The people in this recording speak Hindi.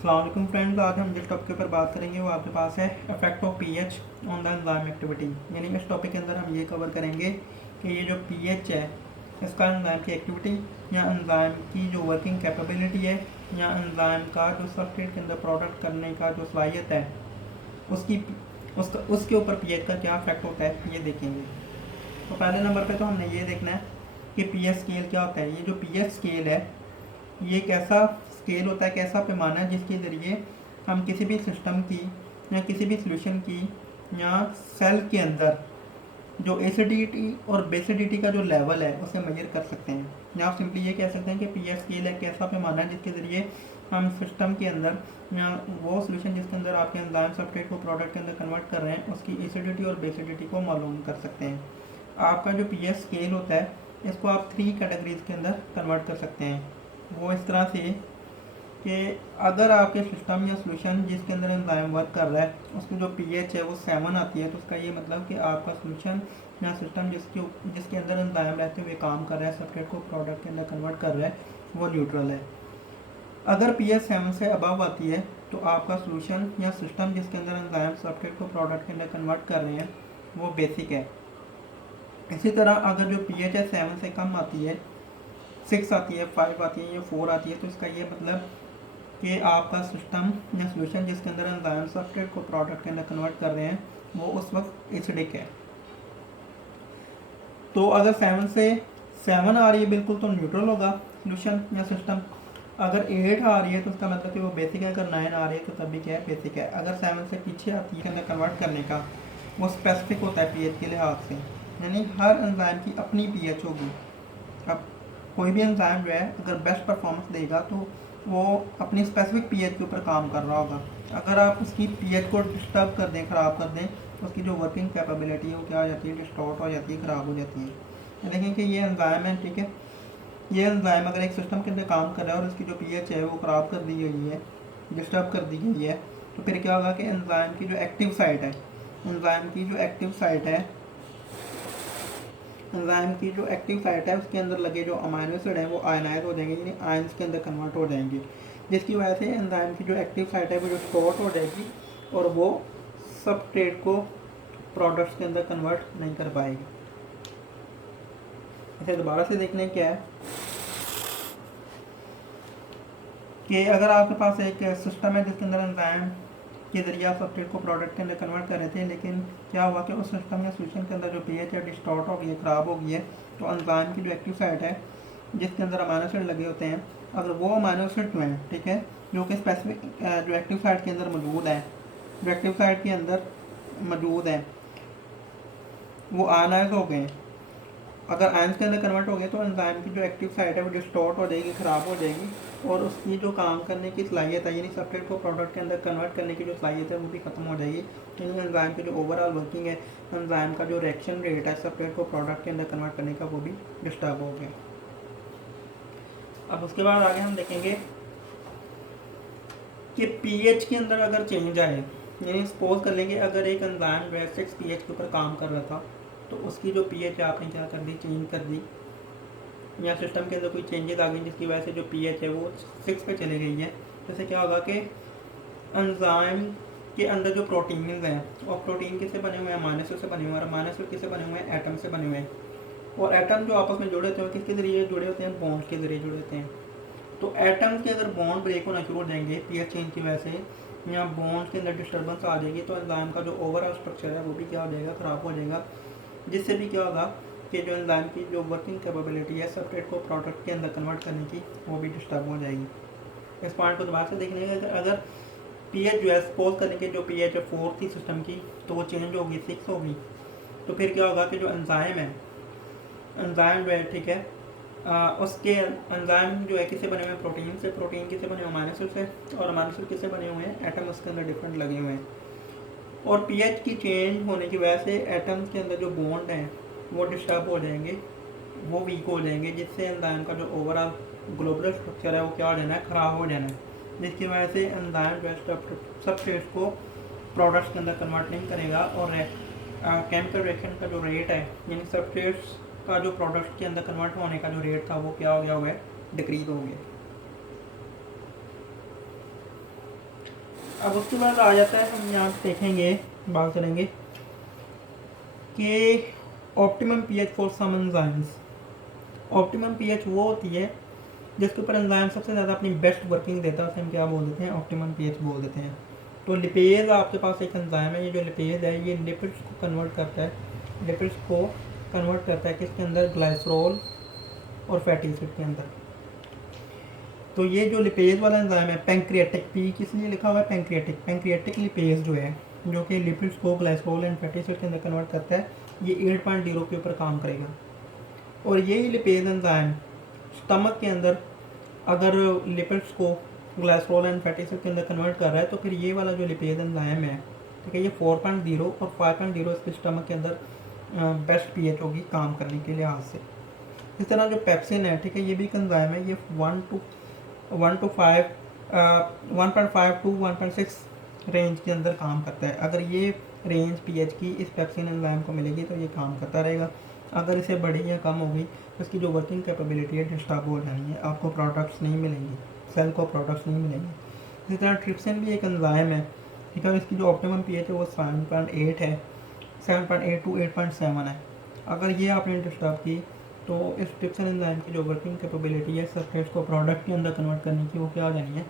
अस्सलाम वालेकुम फ्रेंड्स, आज हम जिस टॉपिक के ऊपर बात करेंगे वो आपके पास है effect of pH on the enzyme activity. यानी इस टॉपिक के अंदर हम ये कवर करेंगे कि ये जो पीएच है इसका एंजाइम की एक्टिविटी या एंजाइम की जो वर्किंग कैपेबिलिटी है या एंजाइम का जो सब्सट्रेट के अंदर प्रोडक्ट करने का जो सलाहियत है उसकी उसके ऊपर पीएच का क्या इफेक्ट होता है ये देखेंगे। तो पहले नंबर पे तो हमने ये देखना है कि पीएच स्केल क्या होता है। ये जो पीएच स्केल है ये एक ऐसा स्केल होता है, कैसा पैमाना है जिसके ज़रिए हम किसी भी सिस्टम की या किसी भी सोल्यूशन की या सेल के अंदर जो एसिडिटी और बेसिडिटी का जो लेवल है उसे मेजर कर सकते हैं। या आप सिंपली ये कह सकते हैं कि पीएच स्केल एक ऐसा पैमाना है जिसके ज़रिए हम सिस्टम के अंदर या वो सोल्यूशन जिसके अंदर आपके एंजाइम सब्सट्रेट को प्रोडक्ट के अंदर कन्वर्ट कर रहे हैं उसकी एसिडिटी और बेसिडिटी को मालूम कर सकते हैं। आपका जो पीएच स्केल होता है इसको आप 3 कैटेगरीज के अंदर कन्वर्ट कर सकते हैं। वो इस तरह से कि अगर आपके सिस्टम या सोल्यूशन जिसके अंदर एंजाइम वर्क कर रहा है उसकी जो पीएच है वो 7 आती है, तो उसका ये मतलब कि आपका सोल्यूशन या सिस्टम जिसके अंदर एंजाइम रहते हुए काम कर रहा है, सब्सट्रेट को प्रोडक्ट के अंदर कन्वर्ट कर रहा है, वो न्यूट्रल है। अगर पीएच 7 से अबव आती है तो आपका सोल्यूशन या सिस्टम जिसके अंदर एंजाइम सब्सट्रेट को प्रोडक्ट के अंदर कन्वर्ट कर रहे हैं वो बेसिक है। इसी तरह अगर जो पीएच है 7 से कम आती है, 6 आती है, 5 आती है या 4 आती है, तो इसका ये मतलब कि आपका सिस्टम या सोल्यूशन जिसके अंदर एंजाइम सब्सट्रेट को प्रोडक्ट के अंदर कन्वर्ट कर रहे हैं वो उस वक्त एसिडिक है। तो अगर 7 से 7 आ रही है बिल्कुल तो न्यूट्रल होगा सोल्यूशन या सिस्टम। अगर 8 आ रही है तो उसका मतलब कि वो बेसिक है। अगर 9 आ रही है तो तब भी क्या है, बेसिक है। अगर 7 से पीछे आती है अंदर कन्वर्ट करने का वो स्पेसिफिक होता है पीएच के लिहाज से, यानी हर एंजाइम की अपनी पीएच होगी। अब कोई भी एंजाइम जो है अगर बेस्ट परफॉर्मेंस देगा तो वो अपनी स्पेसिफिक पीएच के ऊपर काम कर रहा होगा। अगर आप उसकी पीएच को डिस्टर्ब कर दें, ख़राब कर दें, तो उसकी जो वर्किंग कैपेबिलिटी है वो क्या हो जाती है, डिस्टॉर्ट हो जाती है, ख़राब हो जाती है। देखें कि ये एंजाइम है, ठीक है, ये एंजाइम अगर एक सिस्टम के अंदर काम कर रहा है और उसकी जो पीएच है वो ख़राब कर दी गई है, डिस्टर्ब कर दी गई है, तो फिर क्या होगा कि एंजाइम की जो एक्टिव साइट है, एंजाइम की जो एक्टिव साइट है एंजाइम की जो एक्टिव साइट है उसके अंदर लगे जो अमाइनो एसिड हैं वो आयनाइज हो जाएंगे, यानी आयंस के अंदर कन्वर्ट हो जाएंगे, जिसकी वजह से एंजाइम की जो एक्टिव साइट है वो जो शॉर्ट हो जाएगी और वो सबस्ट्रेट को प्रोडक्ट्स के अंदर कन्वर्ट नहीं कर पाएगी। इसे दोबारा से देखने क्या है कि अगर आपके पास एक सिस्टम है जिसके अंदर एंजाइम के ज़रिए आप सब्सट्रेट को प्रोडक्ट के अंदर कन्वर्ट कर रहे थे, लेकिन क्या हुआ कि उस सिस्टम या सोल्यूशन के अंदर जो पीएच है डिस्टॉर्ट हो गई है, ख़राब हो गई है, तो एंजाइम की जो एक्टिव साइट है जिसके अंदर अमाइनो एसिड लगे होते हैं, अगर वो अमाइनो एसिड जो हैं, ठीक है, जो कि स्पेसिफिक जो एक्टिव साइट के अंदर मौजूद है, जो एक्टिव साइट के अंदर मौजूद है वो आयनाइज हो गए, अगर आयंस के अंदर कन्वर्ट हो गए तो एंजाइम की जो एक्टिव साइट है वो डिस्टॉर्ट हो जाएगी, ख़राब हो जाएगी और उसकी जो काम करने की सलाहियत है, यानी सब्सट्रेट को प्रोडक्ट के अंदर कन्वर्ट करने की जो सलाहियत है वो भी ख़त्म हो जाएगी। यानी एंजाइम की जो ओवरऑल वर्किंग है, एंजाइम का जो रिएक्शन रेट है सब्सट्रेट को प्रोडक्ट के अंदर कन्वर्ट करने का, वो भी डिस्टर्ब हो गया। अब उसके बाद आगे हम देखेंगे कि पीएच के अंदर अगर चेंज आए, यानी सपोज कर लेंगे अगर एक एंजाइम जो है 6 पीएच के ऊपर काम कर रहा था तो उसकी जो पीएच है आपने क्या कर दी, चेंज कर दी, या सिस्टम के अंदर कोई चेंजेस आ गई जिसकी वजह से जो पीएच है वो 6 पे चले गई है। जैसे क्या होगा कि एंजाइम के अंदर जो प्रोटीन्स हैं और प्रोटीन किससे बने हुए हैं, अमाइनो एसिड से बने हुए हैं, और अमाइनो एसिड किससे बने हुए हैं, एटम से बने हुए हैं, और एटम जो आपस में जुड़े होते हैं किसके ज़रिए जुड़े होते हैं, बॉन्ड के ज़रिए जुड़े होते हैं। तो एटम्स के अगर बॉन्ड ब्रेक होना शुरू हो जाएंगे पीएच चेंज की वजह से, या बॉन्ड के अंदर डिस्टर्बेंस आ जाएगी, तो एंजाइम का जो ओवरऑल स्ट्रक्चर है वो भी क्या हो जाएगा, ख़राब हो जाएगा, जिससे भी क्या होगा कि जो एंजाइम की जो वर्किंग कैपेबिलिटी है सब्सट्रेट को प्रोडक्ट के अंदर कन्वर्ट करने की वो भी डिस्टर्ब हो जाएगी। इस पॉइंट को दोबारा से देखने का, अगर पीएच जो है सपोज करने के जो पीएच है 4 थी सिस्टम की तो वो चेंज होगी 6 होगी, तो फिर क्या होगा कि जो एंजाइम है, एंजाइम जो है, ठीक है, उसके एंजाइम जो है किससे बने हुए हैं, प्रोटीन से, प्रोटीन किससे बने हुए अमाइनो एसिड से, और अमाइनो एसिड किससे बने हुए हैं, एटम उसके अंदर डिफरेंट लगे हुए हैं। और पीएच की चेंज होने की वजह से एटम्स के अंदर जो बॉन्ड हैं वो डिस्टर्ब हो जाएंगे, वो वीक हो जाएंगे, जिससे एंजाइम का जो ओवरऑल ग्लोबुलर स्ट्रक्चर है वो क्या हो जाना है, ख़राब हो जाना है, जिसकी वजह से एंजाइम जो सबस्ट्रेट को प्रोडक्ट्स के अंदर कन्वर्ट नहीं करेगा और केमिकल रिएक्शन का जो रेट है, यानी सबस्ट्रेट्स का जो प्रोडक्ट के अंदर कन्वर्ट होने का जो रेट था वो क्या हो गया हुआ है, डिक्रीज हो गया। अब उसके बाद आ जाता है, हम यहाँ पे देखेंगे, बात करेंगे कि optimum pH for some enzymes. Optimum pH वो होती है जिसके ऊपर एंजाइम सबसे ज़्यादा अपनी बेस्ट वर्किंग देता है, उसे हम क्या बोल देते हैं, ऑप्टिमम पीएच बोल देते हैं। तो लिपेज आपके पास एक एंजाइम है, ये जो लिपेज है ये लिपिड्स को कन्वर्ट करता है, लिपिड्स को कन्वर्ट करता है किसके अंदर, ग्लाइसरॉल और फैटी एसिड के अंदर। तो ये जो लिपेज वाला एंजाइम है, पैंक्रियाटिक, पी किस लिए लिखा हुआ है, पैंक्रियाटिक, पैंक्रियाटिक लिपेज जो है, जो कि लिपिड्स को ग्लाइसरॉल एंड फैटी एसिड के अंदर कन्वर्ट करता है, ये 8.0 के ऊपर काम करेगा। और यही लिपेज एंजाइम स्टमक के अंदर अगर लिपिड्स को ग्लाइसरॉल एंड फैटी एसिड के अंदर कन्वर्ट कर रहा है, तो फिर ये वाला जो लिपेज एंजाइम है, ठीक है, ये 4.0 और 5.0 इसके स्टमक के अंदर बेस्ट पीएच होगी काम करने के लिहाज से। इस तरह जो पेप्सिन है, ठीक है, ये भी एक एंजाइम है, ये 1 to 5 1.5 to 1.6 रेंज के अंदर काम करता है। अगर ये रेंज पीएच की इस पेप्सिन एंजाइम को मिलेगी तो ये काम करता रहेगा। अगर इसे बढ़ी या कम होगी तो इसकी जो वर्किंग कैपेबिलिटी है डिस्टर्ब हो जानी है, आपको प्रोडक्ट्स नहीं मिलेंगी, सेल को प्रोडक्ट्स नहीं मिलेंगे। इसी तरह ट्रिप्सिन भी एक एंजाइम है, ठीक है, इसकी जो ऑप्टिमम पीएच है वो 7.8 है, 7.8 to 8.7 है। अगर ये आपने डिस्टर्ब की तो इस ट्रिप्सिन एंजाइम की जो वर्किंग कैपेबिलिटी है सबस्ट्रेट्स को प्रोडक्ट के अंदर कन्वर्ट करने की, वो क्या हो जानी है,